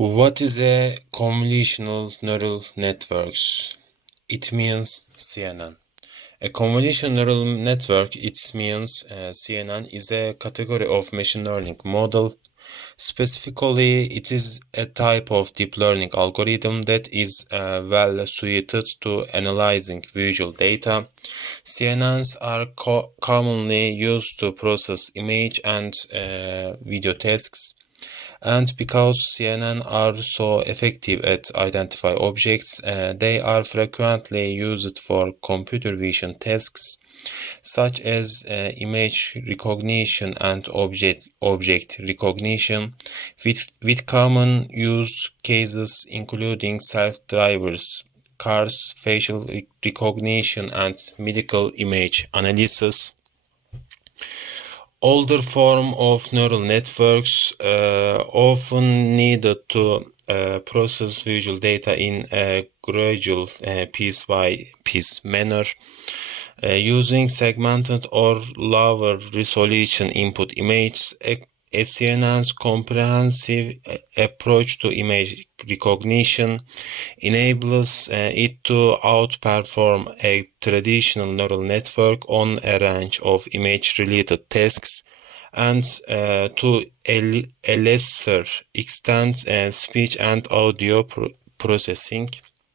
What is a convolutional neural networks? It means CNN. A convolutional neural network, it means CNN, is a category of machine learning model. Specifically, it is a type of deep learning algorithm that is well suited to analyzing visual data. CNNs are commonly used to process image and video tasks. And because CNN are so effective at identify objects, they are frequently used for computer vision tasks such as image recognition and object recognition, with common use cases including self-drivers cars, facial recognition, and medical image analysis. Older form of neural networks often needed to process visual data in a gradual piece-by-piece manner, using segmented or lower resolution input images. SCNN's comprehensive approach to image recognition enables it to outperform a traditional neural network on a range of image-related tasks and to a lesser extent speech and audio processing.